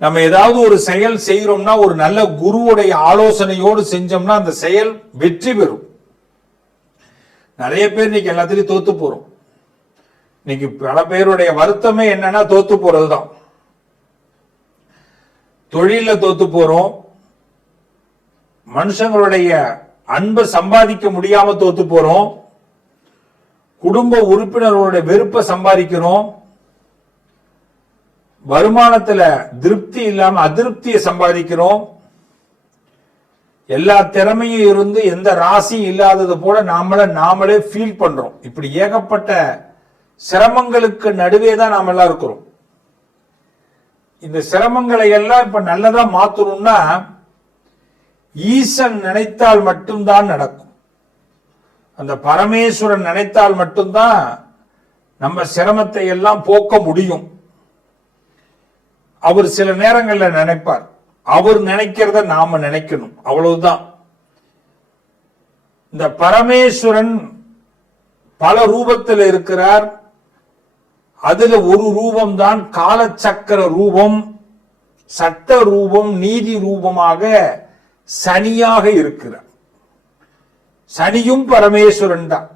நம்ம ஏதாவது ஒரு செயல் செய்யறோம்னா ஒரு நல்ல குருவுடைய ஆலோசனையோடு செஞ்சோம்னா அந்த செயல் வெற்றி பெறும். நிறைய பேர் இன்னைக்கு எல்லாத்துலயும் தோத்து போறோம். இன்னைக்கு பல பேருடைய வருத்தமே என்னன்னா தோத்து போறதுதான். தொழில தோத்து போறோம், மனுஷங்களுடைய அன்பை சம்பாதிக்க முடியாம தோத்து போறோம், குடும்ப உறுப்பினர்களுடைய வெறுப்பை சம்பாதிக்கிறோம், வருமானத்துல திருப்தி இல்லாம அதிருப்தியை சம்பாதிக்கிறோம். எல்லா திறமையும் இருந்து எந்த ராசியும் இல்லாதது போல நாமளே ஃபீல் பண்றோம். இப்படி ஏகப்பட்ட சிரமங்களுக்கு நடுவே தான் நாம எல்லாம் இருக்கிறோம். இந்த சிரமங்களை எல்லாம் இப்ப நல்லதா மாத்தணும்னா ஈசன் நினைத்தால் மட்டும்தான் நடக்கும். அந்த பரமேஸ்வரன் நினைத்தால் மட்டும்தான் நம்ம சிரமத்தை எல்லாம் போக்க முடியும். அவர் சில நேரங்கள்ல நினைப்பார், அவர் நினைக்கிறத நாம நினைக்கணும், அவ்வளவுதான். இந்த பரமேஸ்வரன் பல ரூபத்தில் இருக்கிறார். அதுல ஒரு ரூபம் தான் காலச்சக்கர ரூபம், சட்ட ரூபம், நீதி ரூபமாக சனியாக இருக்கிறார். சனியும் பரமேஸ்வரன் தான்.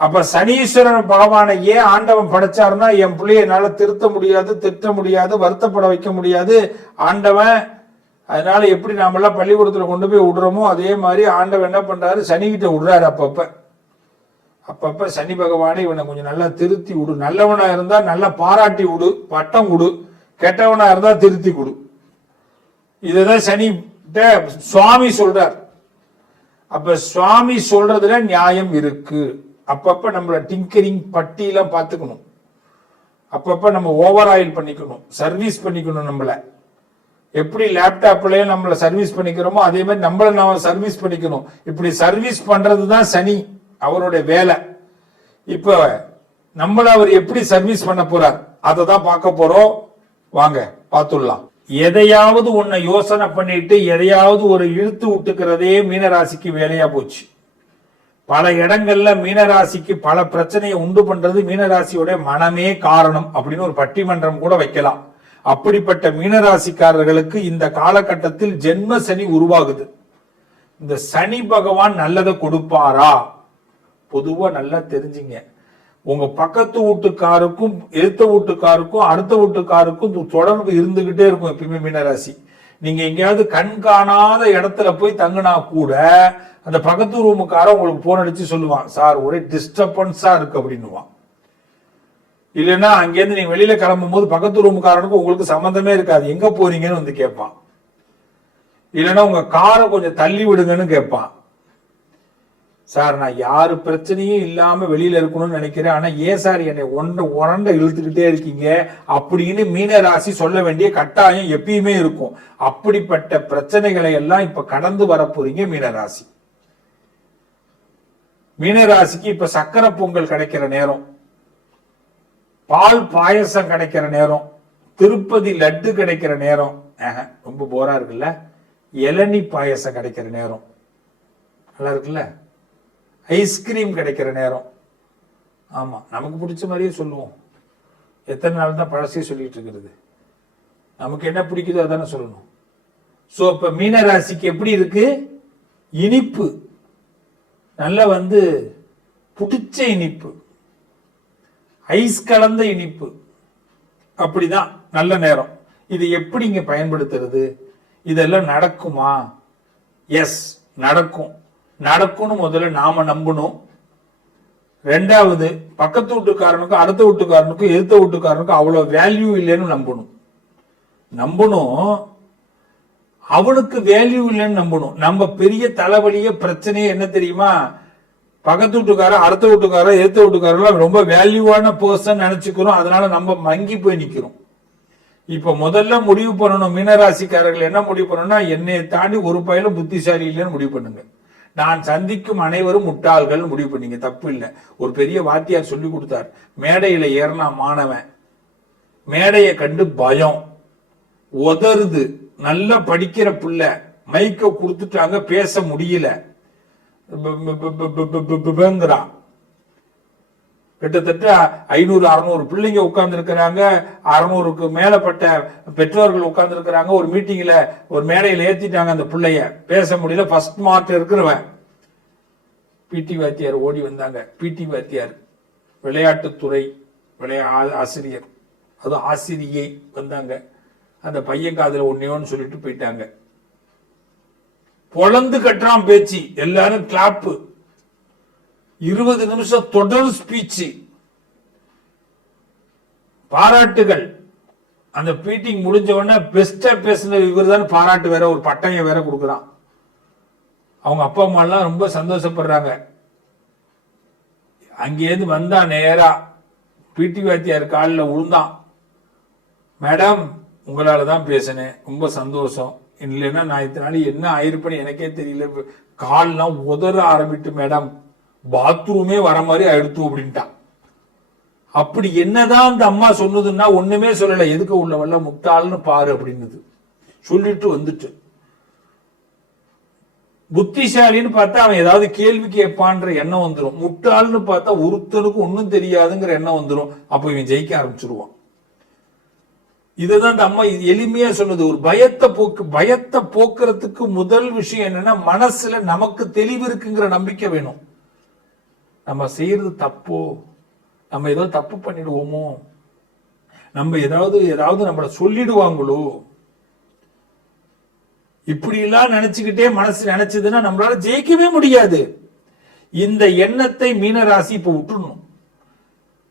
அப்ப சனீஸ்வரன் பகவானை ஏன் ஆண்டவன் படைச்சாருன்னா, என் பிள்ளைய என்னால திருத்த முடியாது, திட்ட முடியாது, வருத்தப்பட வைக்க முடியாது ஆண்டவன். அதனால எப்படி நாம எல்லாம் பள்ளிக்கூடத்துல கொண்டு போய் விடுறோமோ அதே மாதிரி ஆண்டவன் என்ன பண்றாரு, சனிகிட்ட விடுறாரு. அப்பப்ப சனி பகவானை இவனை கொஞ்சம் நல்லா திருத்தி விடு, நல்லவனா இருந்தா நல்லா பாராட்டி விடு, பட்டம் கொடு, கெட்டவனா இருந்தா திருத்தி கொடு. இதுதான் சனி சுவாமி சொல்றார். அப்ப சுவாமி சொல்றதுல நியாயம் இருக்கு. அப்பப்ப நம்மள டிங்கரிங் பட்டியெல்லாம் பார்த்துக்கணும். அப்பப்ப நம்ம ஓவர் ஆயில் பண்ணிக்கணும், சர்வீஸ் பண்ணிக்கணும். நம்மள எப்படி லேப்டாப்லயே நம்மள சர்வீஸ் பண்ணிக்கிறோமோ அதே மாதிரி நம்மள நாம சர்வீஸ் பண்ணிக்கணும். இப்படி சர்வீஸ் பண்றதுதான் சனி, அவருடைய வேலை. இப்ப நம்மள அவர் எப்படி சர்வீஸ் பண்ண போறார் அதை தான் பார்க்க போறோம். வாங்க பார்த்துடலாம். எதையாவது ஒன்ன யோசனை பண்ணிட்டு எதையாவது ஒரு இழுத்து விட்டுக்கிறதே மீனராசிக்கு வேலையா போச்சு. பல இடங்கள்ல மீனராசிக்கு பல பிரச்சனையை உண்டு பண்றது மீனராசியோட மனமே காரணம் அப்படின்னு ஒரு பட்டிமன்றம் கூட வைக்கலாம். அப்படிப்பட்ட மீனராசிக்காரர்களுக்கு இந்த காலகட்டத்தில் ஜென்ம சனி உருவாகுது. இந்த சனி பகவான் நல்லதை கொடுப்பாரா? பொதுவா நல்லா தெரிஞ்சுங்க, உங்க பக்கத்து வீட்டுக்காருக்கும் எதிர்த்த வீட்டுக்காருக்கும் அடுத்த வீட்டுக்காருக்கும் தொடர்பு இருந்துகிட்டே இருக்கும் எப்பயுமே மீனராசி. நீங்க எங்கேயாவது கண் காணாத இடத்துல போய் தங்கினா கூட அந்த பக்கத்து ரூமுக்கார உங்களுக்கு போன் அடிச்சு சொல்லுவான், சார் ஒரே டிஸ்டர்பன்ஸா இருக்கு அப்படின்னுவான். இல்லைன்னா அங்கேருந்து நீங்க வெளியில கிளம்பும் போது பக்கத்து ரூமுக்காரனுக்கும் உங்களுக்கு சம்பந்தமே இருக்காது, எங்க போறீங்கன்னு வந்து கேட்பான். இல்லைன்னா உங்க காரை கொஞ்சம் தள்ளி விடுங்கன்னு கேட்பான். சார் நான் யாரு பிரச்சனையும் இல்லாம வெளியில இருக்கணும்னு நினைக்கிறேன், ஆனா ஏன் சார் என்னை உரண்ட இழுத்துக்கிட்டே இருக்கீங்க அப்படின்னு மீனராசி சொல்ல வேண்டிய கட்டாயம் எப்பயுமே இருக்கும். அப்படிப்பட்ட பிரச்சனைகளை எல்லாம் இப்ப கடந்து வர போறீங்க மீனராசி. மீனராசிக்கு இப்ப சக்கரை பொங்கல் கிடைக்கிற நேரம், பால் பாயசம் கிடைக்கிற நேரம், திருப்பதி லட்டு கிடைக்கிற நேரம், ரொம்ப போரா இருக்குல்ல, இளநி பாயசம் கிடைக்கிற நேரம் நல்லா இருக்குல்ல, ஐஸ்கிரீம் கிடைக்கிற நேரம். ஆமா, நமக்கு பிடிச்ச மாதிரியே சொல்லுவோம். எத்தனை நாள் தான் பழசே சொல்லிட்டு இருக்கிறது? நமக்கு என்ன பிடிக்குதோ அதானே சொல்லணும். சோ இப்ப மீனராசிக்கு எப்படி இருக்கு? இனிப்பு நல்ல பிடிச்ச இனிப்பு, ஐஸ் கலந்த இனிப்பு, அப்படிதான் நல்ல நேரம். இது எப்படி இங்க பயன்படுத்துறது? இதெல்லாம் நடக்குமா? எஸ் நடக்கும். நடக்கும்னு முதல்ல நாம நம்பணும். ரெண்டாவது, பக்கத்து வீட்டுக்காரனுக்கும் அடுத்த வீட்டுக்காரனுக்கும் எதிர்த்த வீட்டுக்காரனுக்கும் அவ்வளவு வேல்யூ இல்லைன்னு நம்பணும். அவனுக்கு வேல்யூ இல்லைன்னு நம்பணும். நம்ம பெரிய தலைவலிய பிரச்சனையே என்ன தெரியுமா? பக்கத்து வீட்டுக்காரர் அடுத்த வீட்டுக்காரர் எதிர்த்த வீட்டுக்காரர் ரொம்ப வேல்யூவான பர்சன் நினைச்சுக்கிறோம். அதனால நம்ம மங்கி போய் நிக்கிறோம். இப்ப முதல்ல முடிவு பண்ணணும், மீனராசிக்காரர்கள் என்ன முடிவு பண்ணணும்னா, என்னையை தாண்டி ஒரு பயிலும் புத்திசாலி இல்லைன்னு முடிவு பண்ணுங்க. நான் சந்திக்கும் அனைவரும் முட்டாள்கள் முடிவு பண்ணீங்க, தப்பு இல்லை. ஒரு பெரிய வாத்தியார் சொல்லி கொடுத்தார், மேடையில ஏறினா மாணவன் மேடையை கண்டு பயம் உதறுது, நல்லா படிக்கிற பிள்ளை மைக்க கொடுத்துட்டாங்க பேச முடியல, கிட்டத்தட்ட 500-600 பிள்ளைங்க உட்கார்ந்து இருக்கிறாங்க, 600க்கு மேலப்பட்ட பெற்றோர்கள் உட்கார்ந்து இருக்கிறாங்க. ஒரு மீட்டிங்ல ஒரு மேடையில் ஏத்திட்டாங்க அந்த பிள்ளைய, பேச முடியல, ஃபர்ஸ்ட் மார்க் இருக்கிறவன். பிடி வாத்தியார் ஓடி வந்தாங்க. பிடி வாத்தியார் விளையாட்டுத்துறை ஆசிரியர், அது ஆசிரியை வந்தாங்க. அந்த பையன் காதுல ஒன்னேன்னு சொல்லிட்டு போயிட்டாங்க. பொழந்து கட்டுறான் பேச்சு, எல்லாரும் கிளாப்பு. 20 நிமிஷம் தொடர் ஸ்பீச், பாராட்டுகள். அந்த மீட்டிங் முடிஞ்ச உடனே பெஸ்டா பேசின இவர் தான் பாராட்டு வேற, ஒரு பட்டயம் வேற கொடுக்குறான். அவங்க அப்பா அம்மா எல்லாம் ரொம்ப சந்தோஷப்படுறாங்க. அங்கேருந்து வந்தா நேரா பிடி வாத்தியார் காலில் விழுந்தான். மேடம், உங்களால தான் பேசினேன், ரொம்ப சந்தோஷம். இல்லைன்னா நான் இத்தனை நாள் என்ன ஆயிருப்பேன்னு எனக்கே தெரியல, கால்லாம் உதற ஆரம்பிட்டு மேடம், பாத்ரூமே வர மாதிரி ஆயிடுத்து அப்படின்ட்டான். அப்படி என்னதான் அந்த அம்மா சொன்னதுன்னா ஒண்ணுமே சொல்லல, எதுக்கு உள்ளவல்ல முட்டாள்னு பாரு அப்படின்னு சொல்லிட்டு வந்துட்டு. புத்திசாலின்னு பார்த்தா அவன் ஏதாவது கேள்வி கேட்பான்ற எண்ணம் வந்துடும், முட்டாள்னு பார்த்தா ஒருத்தனுக்கு ஒன்னும் தெரியாதுங்கிற எண்ணம் வந்துடும். அப்ப இவன் ஜெயிக்க ஆரம்பிச்சிருவான். இதுதான் அந்த அம்மா எளிமையா சொன்னது. ஒரு பயத்தை போக்குறதுக்கு முதல் விஷயம் என்னன்னா, மனசுல நமக்கு தெளிவு இருக்குங்கிற நம்பிக்கை வேணும். நம்ம செய்யறது தப்போ, நம்ம ஏதோ தப்பு பண்ணிடுவோமோ, நம்ம ஏதாவது நம்மள சொல்லிடுவாங்களோ, இப்படி எல்லாம் நினைச்சுக்கிட்டே மனசு நினைச்சதுன்னா நம்மளால ஜெயிக்கவே முடியாது. இந்த எண்ணத்தை மீனராசி இப்ப விட்டுணும்.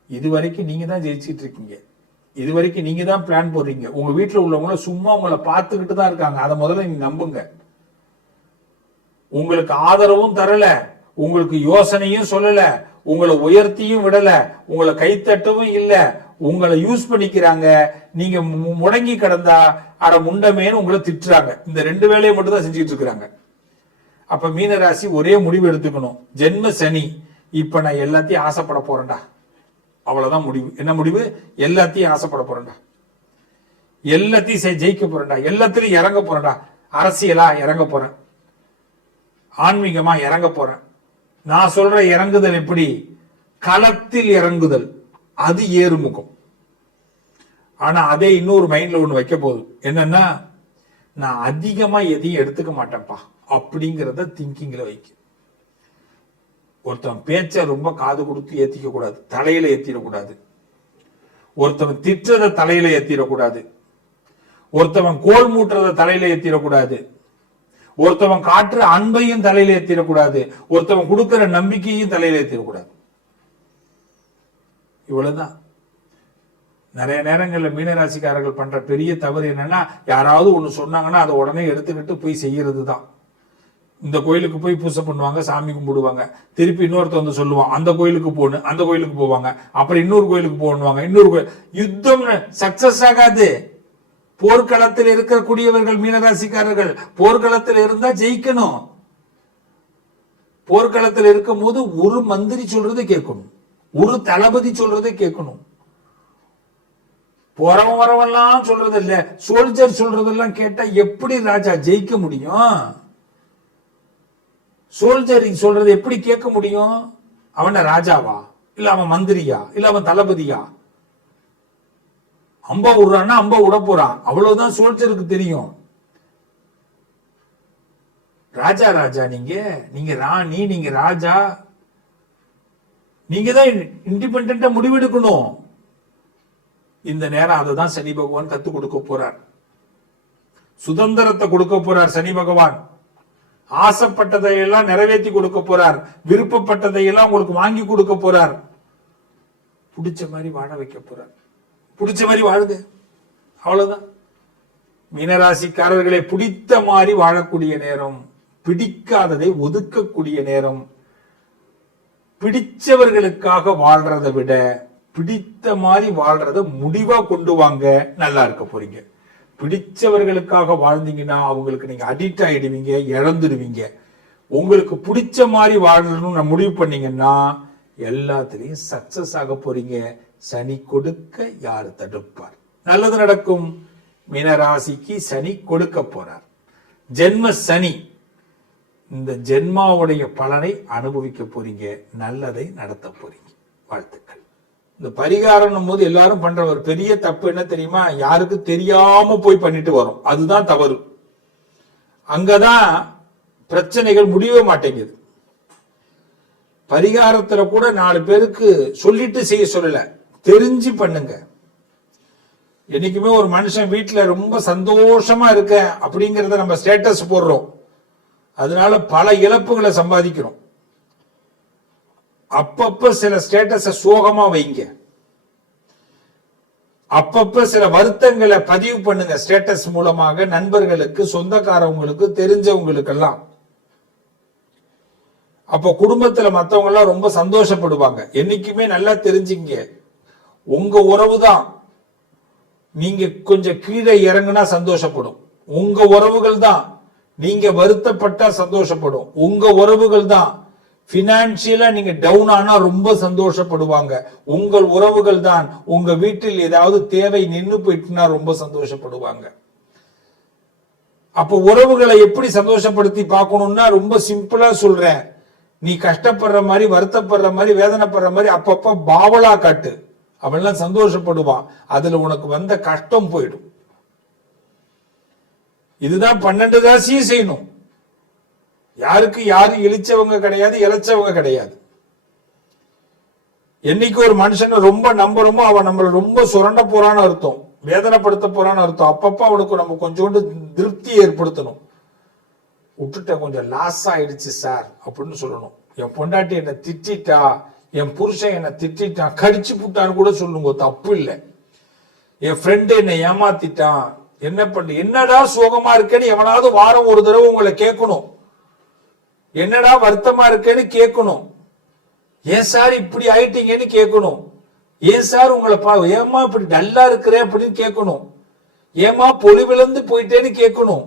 இதுவரைக்கும் நீங்க தான் ஜெயிச்சுட்டு இருக்கீங்க, இதுவரைக்கும் நீங்க தான் பிளான் போடுறீங்க. உங்க வீட்டுல உள்ளவங்கள சும்மா உங்களை பார்த்துக்கிட்டு தான் இருக்காங்க. அதை முதல்ல நீங்க நம்புங்க. உங்களுக்கு ஆதரவும் தரல, உங்களுக்கு யோசனையும் சொல்லல, உங்களை உயர்த்தியும் விடல, உங்களை கைத்தட்டவும் இல்ல, உங்களை யூஸ் பண்ணிக்கிறாங்க. நீங்க முடங்கி கிடந்தா அட முண்டமேன்னு உங்களை திட்டுறாங்க. இந்த 2 வேலையை மட்டும் தான் செஞ்சுட்டு இருக்கிறாங்க. அப்ப மீனராசி ஒரே முடிவு எடுத்துக்கணும். ஜென்ம சனி, இப்ப நான் எல்லாத்தையும் ஆசைப்பட போறேன்டா, அவ்வளவுதான் முடிவு. என்ன முடிவு? எல்லாத்தையும் ஆசைப்பட போறேன்டா, எல்லாத்தையும் ஜெயிக்க போறேன்டா, எல்லாத்திலையும் இறங்க போறேன்டா. அரசியலா இறங்க போறேன், ஆன்மீகமா இறங்க போறேன். நான் சொல்ற இறங்குதல் எப்படி? களத்தில் இறங்குதல், அது ஏறுமுகம். ஆனா அதே இன்னொரு மைண்ட்ல ஒண்ணு வைக்க போகுது. என்னன்னா, நான் அதிகமா எதையும் எடுத்துக்க மாட்டேன்ப்பா அப்படிங்கிறத திங்கிங்ல வைக்க. ஒருத்தன் பேச்ச ரொம்ப காது கொடுத்து ஏத்திக்க கூடாது, தலையில ஏத்திடக்கூடாது. ஒருத்தவன் திட்டுறத தலையில ஏத்திடக்கூடாது. ஒருத்தவன் கோல் மூட்டுறத தலையில ஏத்திடக்கூடாது. ஒருத்தவன் காட்டுற அன்பையும் தலையில ஏத்திடக்கூடாது. ஒருத்தவன் கொடுக்கிற நம்பிக்கையும் தலையில ஏத்திடக்கூடாது. இவ்வளவுதான். நிறைய நேரங்கள்ல மீனராசிக்காரர்கள் பண்ற பெரிய தவறு என்னன்னா, யாராவது ஒண்ணு சொன்னாங்கன்னா அதை உடனே எடுத்துக்கிட்டு போய் செய்யறது தான். இந்த கோயிலுக்கு போய் பூசை பண்ணுவாங்க, சாமி கும்பிடுவாங்க, திருப்பி இன்னொருத்த வந்து சொல்லுவான் அந்த கோயிலுக்கு போன்னு, அந்த கோயிலுக்கு போவாங்க, அப்புறம் இன்னொரு கோயிலுக்கு போவாங்க, இன்னொரு கோயில். யுத்தம் சக்சஸ் ஆகாது. போர்க்களத்தில் இருக்கக்கூடியவர்கள் மீனராசிக்காரர்கள் போர்க்களத்தில் இருந்தா ஜெயிக்கணும். போர்க்களத்தில் இருக்கும் போது ஒரு மந்திரி சொல்றதை கேட்கணும், ஒரு தளபதி சொல்றதை கேட்கணும். போறவன் வரவெல்லாம் சொல்றது இல்ல, சோல்ஜர் சொல்றதெல்லாம் கேட்டா எப்படி ராஜா ஜெயிக்க முடியும்? சோல்ஜர் சொல்றது எப்படி கேட்க முடியும்? அவன ராஜாவா, இல்ல அவன் மந்திரியா, இல்ல அவன் தளபதியா? அம்பா விடுறான்னா அம்பா விட போறான், அவ்வளவுதான் சோல்ஜருக்கு தெரியும். ராஜா ராஜா நீங்க ராணி, நீங்க ராஜா, நீங்க தான் இண்டிபெண்டா முடிவெடுக்கணும். இந்த நேரம் அதை தான் சனி பகவான் கத்து கொடுக்க போறார். சுதந்திரத்தை கொடுக்க போறார் சனி பகவான். ஆசைப்பட்டதையெல்லாம் நிறைவேற்றி கொடுக்க போறார். விருப்பப்பட்டதையெல்லாம் உங்களுக்கு வாங்கி கொடுக்க போறார். பிடிச்ச மாதிரி வாழ வைக்க போறார். பிடிச்ச மாதிரி வாழுங்க, அவ்வளவுதான். மீனராசிக்காரர்களை பிடித்த மாதிரி வாழக்கூடிய நேரம், பிடிக்காததை ஒதுக்கக்கூடிய நேரம். பிடிச்சவர்களுக்காக வாழ்றதை விட பிடித்த மாதிரி வாழ்றத முடிவா கொண்டு வாங்க, நல்லா இருக்க போறீங்க. பிடிச்சவர்களுக்காக வாழ்ந்தீங்கன்னா அவங்களுக்கு நீங்க அடிக்ட் ஆயிடுவீங்க, இழந்துடுவீங்க. உங்களுக்கு பிடிச்ச மாதிரி வாழணும்னு முடிவு பண்ணீங்கன்னா எல்லாத்திலையும் சக்சஸ் ஆக போறீங்க. சனி கொடுக்க யாரு தடுப்பார்? நல்லது நடக்கும். மீனராசிக்கு சனி கொடுக்க போறார். ஜென்ம சனி. இந்த ஜென்மாவுடைய பலனை அனுபவிக்க போறீங்க, நல்லதை நடத்த போறீங்க. வாழ்த்துக்கள். இந்த பரிகாரம் போது எல்லாரும் பண்ற ஒரு பெரிய தப்பு என்ன தெரியுமா? யாருக்கு தெரியாம போய் பண்ணிட்டு வரும். அதுதான் தவறு. அங்கதான் பிரச்சனைகள் முடியவே மாட்டேங்குது. பரிகாரத்துல கூட 4 பேருக்கு சொல்லிட்டு செய்ய சொல்லல, தெரிஞ்சு பண்ணுங்க. என்னைக்குமே ஒரு மனுஷன் வீட்டுல ரொம்ப சந்தோஷமா இருக்க அப்படிங்கறத நம்ம ஸ்டேட்டஸ் போடுறோம். அதனால பல இழப்புகளை சம்பாதிக்கிறோம். அப்பப்ப சில ஸ்டேட்டஸ சோகமா வைங்க. அப்பப்ப சில வருத்தங்களை பதிவு பண்ணுங்க ஸ்டேட்டஸ் மூலமாக, நண்பர்களுக்கு, சொந்தக்காரவங்களுக்கு, தெரிஞ்சவங்களுக்கு எல்லாம். அப்போ குடும்பத்துல மத்தவங்க எல்லாம் ரொம்ப சந்தோஷப்படுவாங்க. என்னைக்குமே நல்லா தெரிஞ்சுங்க, உங்க உறவு தான் நீங்க கொஞ்சம் கீழே இறங்குனா சந்தோஷப்படும். உங்க உறவுகள் தான் நீங்க வருத்தப்பட்டா சந்தோஷப்படும். உங்க உறவுகள் தான் பினான்சியலா நீங்க டவுன் ஆனா ரொம்ப சந்தோஷப்படுவாங்க. உங்கள் உறவுகள் தான் உங்க வீட்டில் ஏதாவது தேவை நின்று போயிட்டுனா ரொம்ப சந்தோஷப்படுவாங்க. அப்போ உறவுகளை எப்படி சந்தோஷப்படுத்தி பார்க்கணும்னா ரொம்ப சிம்பிளா சொல்றேன். நீ கஷ்டப்படுற மாதிரி, வருத்தப்படுற மாதிரி, வேதனைப்படுற மாதிரி அப்பப்ப பாவலா காட்டு. அவன்லாம் சந்தோஷப்படுவான். அதுல உனக்கு வந்த கஷ்டம் போயிடும். இதுதான் 12 ராசியும் செய்யணும். யாருக்கு யாரும் இழிச்சவங்க கிடையாது, இழைச்சவங்க கிடையாது. என்னைக்கு ஒரு மனுஷனை ரொம்ப நம்புறோமோ அவன் நம்மளை ரொம்ப சுரண்ட போறான்னு அர்த்தம், வேதனைப்படுத்த போறான்னு அர்த்தம். அப்பப்ப அவனுக்கு நம்ம கொஞ்சோண்டு திருப்தி ஏற்படுத்தணும். விட்டுட்ட கொஞ்சம் லாஸ் ஆயிடுச்சு சார் அப்படின்னு சொல்லணும். என் பொண்டாட்டி என்னை திட்டா, என் புருஷன் என்னை திட்டான், கடிச்சு புட்டான்னு கூட சொல்லுங்க, தப்பு இல்லை. என் ஃப்ரெண்டு என்னை ஏமாத்திட்டான், என்ன பண்ணு, என்னடா சோகமா இருக்கேன்னு எவனாவது வாரம் ஒரு தடவை உங்களை கேட்கணும். என்னடா வருத்தமா இருக்கேன்னு கேட்கணும். ஏன் சார் இப்படி ஆயிட்டீங்கன்னு கேட்கணும். ஏன் சார் உங்களை ஏமா இப்படி டல்லா இருக்கிறேன் அப்படின்னு கேட்கணும். ஏமா பொலிவிழந்து போயிட்டேன்னு கேட்கணும்.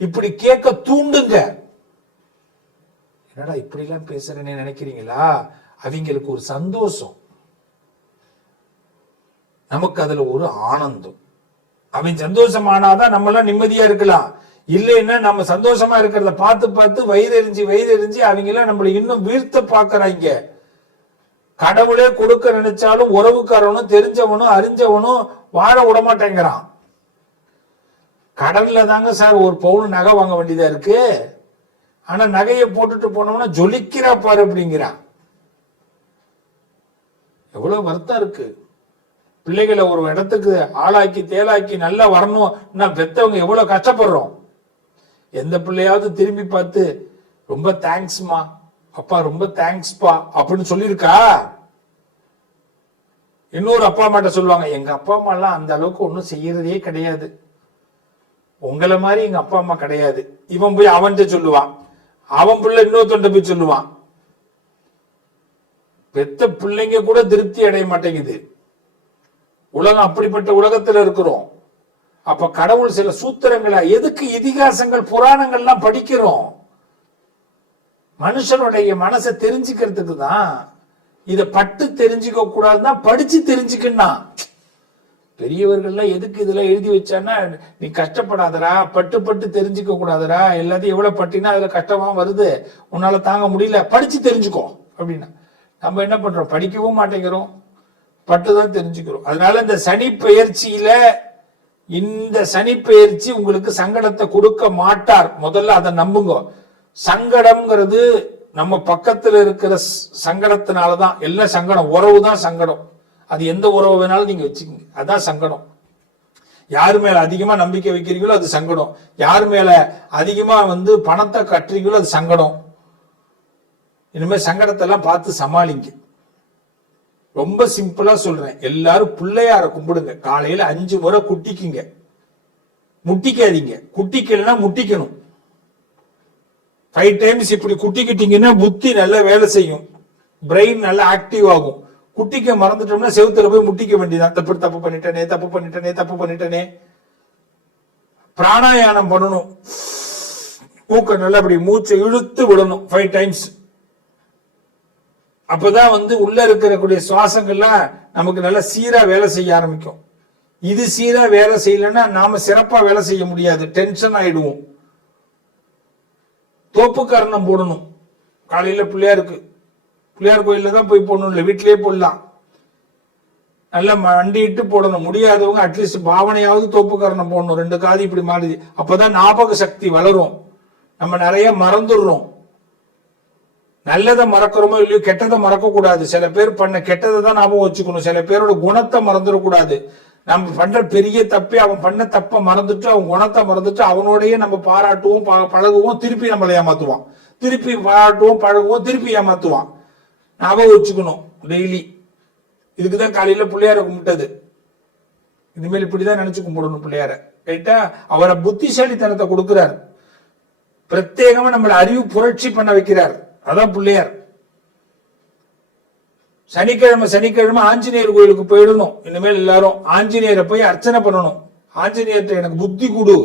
இப்படி கேட்க தூண்டுங்க. என்னடா இப்படி எல்லாம் பேசுறேன்னு நினைக்கிறீங்களா? அவங்களுக்கு ஒரு சந்தோஷம், நமக்கு அதுல ஒரு ஆனந்தம். அவன் சந்தோஷமானாதான் நம்ம எல்லாம் நிம்மதியா இருக்கலாம். இல்லைன்னா நம்ம சந்தோஷமா இருக்கிறத பார்த்து பார்த்து வயிறெறிஞ்சு அவங்க எல்லாம் நம்மளை இன்னும் வீழ்த்த பாக்குறாங்க. கடவுளே கொடுக்க நினைச்சாலும் உறவுக்காரனும் தெரிஞ்சவனும் அறிஞ்சவனும் வாழ விடமாட்டேங்கிறான். கடல்ல தாங்க சார் ஒரு பவுன் நகை வாங்க வேண்டியதா இருக்கு. ஆனா நகையை போட்டுட்டு போனோம்னா ஜொலிக்கிறா பாரு அப்படிங்கிறான். எவ்வளவு வருத்தம் இருக்கு. பிள்ளைகளை ஒரு இடத்துக்கு ஆளாக்கி தேலாக்கி நல்லா வரணும், பெத்தவங்க எவ்வளவு கஷ்டப்படுறோம். எந்த பிள்ளையாவது திரும்பி பார்த்து ரொம்ப தேங்க்ஸ்மா அப்பா, ரொம்ப தேங்க்ஸ்பா அப்படின்னு சொல்லியிருக்கா? இன்னொரு அப்பா அம்மாட்ட சொல்லுவாங்க, எங்க அப்பா அம்மா எல்லாம் அந்த அளவுக்கு ஒன்றும் செய்யறதே கிடையாது, உங்களை மாதிரி எங்க அப்பா அம்மா கிடையாது. இவன் போய் அவன்கிட்ட சொல்லுவான், அவன் பிள்ளை இன்னொருத்தொண்ட போய் சொல்லுவான். பெத்த பிள்ளைங்க கூட திருப்தி அடைய மாட்டேங்குது. உலகம் அப்படிப்பட்ட உலகத்துல இருக்கிறோம். அப்ப கடவுள் சில சூத்திரங்களை, எதுக்கு இதிகாசங்கள் புராணங்கள்லாம் படிக்கிறோம்? மனுஷனுடைய மனசை தெரிஞ்சுக்கிறதுக்கு தான். இத பட்டு தெரிஞ்சுக்க கூடாதுன்னா படிச்சு தெரிஞ்சுக்கணும். பெரியவர்கள்லாம் எதுக்கு இதெல்லாம் எழுதி வச்சான்னா, நீ கஷ்டப்படாதரா, பட்டு தெரிஞ்சுக்க கூடாதரா, எல்லாத்தையும் எவ்வளவு பட்டினா அதுல கஷ்டமா வருது, உன்னால தாங்க முடியல, படிச்சு தெரிஞ்சுக்கோ அப்படின்னா. நம்ம என்ன பண்றோம்? படிக்கவும் மாட்டேங்கிறோம், பட்டுதான் தெரிஞ்சுக்கிறோம். அதனால இந்த சனி பெயர்ச்சியில, இந்த சனி பெயர்ச்சி உங்களுக்கு சங்கடத்தை கொடுக்க மாட்டார். முதல்ல அதை நம்புங்க. சங்கடம்ங்கிறது நம்ம பக்கத்துல இருக்கிற சங்கடத்தினாலதான். எல்லாம் சங்கடம், உறவு தான் சங்கடம். அது எந்த உறவு வேணாலும் நீங்க வச்சுக்கோங்க, அதான் சங்கடம். யாரு மேல அதிகமா நம்பிக்கை வைக்கிறீங்களோ அது சங்கடம். யார் மேல அதிகமா பணத்தை கட்டுறீங்களோ அது சங்கடம். இனிமே சங்கடத்தை எல்லாம் பார்த்து சமாளிங்க. ரொம்ப சிம்பிளா சொல்றேன், எல்லாரும் பிள்ளையார கும்பிடுங்க. காலையில 5 முறை குட்டிக்குங்க, முட்டிக்காதீங்க. குட்டிக்கலன்னா முட்டிக்கணும். 5 டைம்ஸ் இப்படி குட்டிக்கிட்டீங்கன்னா புத்தி நல்லா வேலை செய்யும், பிரெயின் நல்லா ஆக்டிவ் ஆகும். குட்டிக்க மறந்துட்டோம்னா செவுத்துல போய் முட்டிக்க வேண்டியதான். தப்பு பண்ணிட்டனே. பிராணாயாமம் பண்ணணும். மூக்க நல்லா அப்படி மூச்சை இழுத்து விடணும் 5 டைம்ஸ். அப்பதான் உள்ள இருக்கக்கூடிய சுவாசங்கள்லாம் நமக்கு நல்லா சீரா வேலை செய்ய ஆரம்பிக்கும். இது சீரா வேலை செய்யலன்னா நாம சிறப்பா வேலை செய்ய முடியாது, டென்ஷன் ஆயிடுவோம். தோப்பு காரணம் போடணும். காலையில பிள்ளையார் கோயில்ல தான் போய் போடணும், இல்லை வீட்டிலேயே போடலாம். நல்லா மண்டிட்டு போடணும். முடியாதவங்க அட்லீஸ்ட் பாவனையாவது தோப்புக்கரணம் போடணும். 2 காது இப்படி மாறி. அப்பதான் ஞாபக சக்தி வளரும். நம்ம நிறைய மறந்துடுறோம். நல்லதை மறக்கிறோமோ இல்லையோ கெட்டதை மறக்க கூடாது. சில பேர் பண்ண கெட்டதை தான் ஞாபகம் வச்சுக்கணும். சில பேரோட குணத்தை மறந்துடக்கூடாது. நம்ம பண்ற பெரிய தப்பே அவன் பண்ண தப்ப மறந்துட்டு அவன் குணத்தை மறந்துட்டு அவனோடய நம்ம பாராட்டுவோம், பழகுவோம், திருப்பி நம்மளை ஏமாத்துவான். திருப்பி பாராட்டுவோம், பழகுவோம், திருப்பி ஏமாத்துவான். ஞாபகம் வச்சுக்கணும் டெய்லி. இதுக்குதான் காலையில பிள்ளையார கும்பிட்டது. இனிமேல் இப்படிதான் நினைச்சு கும்பிடணும் பிள்ளையார. ரைட்டா? அவரை புத்திசாலித்தனத்தை கொடுக்கிறார். பிரத்யேகமா நம்மளை அறிவு புரட்சி பண்ண வைக்கிறார். அதான் பிள்ளையார். சனிக்கிழமை ஆஞ்சநேயர் கோயிலுக்கு போயிடணும். இனிமேல் எல்லாரும் ஆஞ்சநேயரை போய் அர்ச்சனை பண்ணணும். ஆஞ்சநேயர்கிட்ட எனக்கு புத்தி கொடு,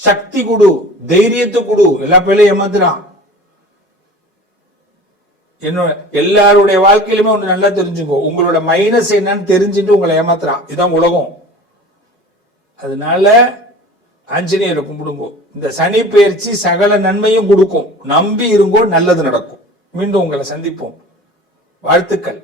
சக்தி கொடு, தைரியத்தை கொடு. எல்லா பேரையும் ஏமாத்துறான். என்னோட எல்லாருடைய வாழ்க்கையிலுமே ஒண்ணு நல்லா தெரிஞ்சுக்கோ, உங்களோட மைனஸ் என்னன்னு தெரிஞ்சுட்டு உங்களை ஏமாத்துறான். இதுதான் உலகம். அதனால ஆஞ்சநேயரை கும்பிடுங்கோ. இந்த சனி பயிற்சி சகல நன்மையும் கொடுக்கும். நம்பி இருங்கோ, நல்லது நடக்கும். மீண்டும் உங்களை சந்திப்போம். வாழ்த்துக்கள்.